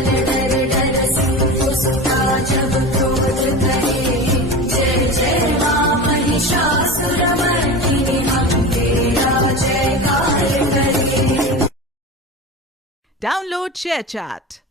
डर डर डर सिंह उसका जब क्रोध करे, जय जय मां महिषासुरमर्दिनी हम तेरा जयकार करें। Download ShareChat.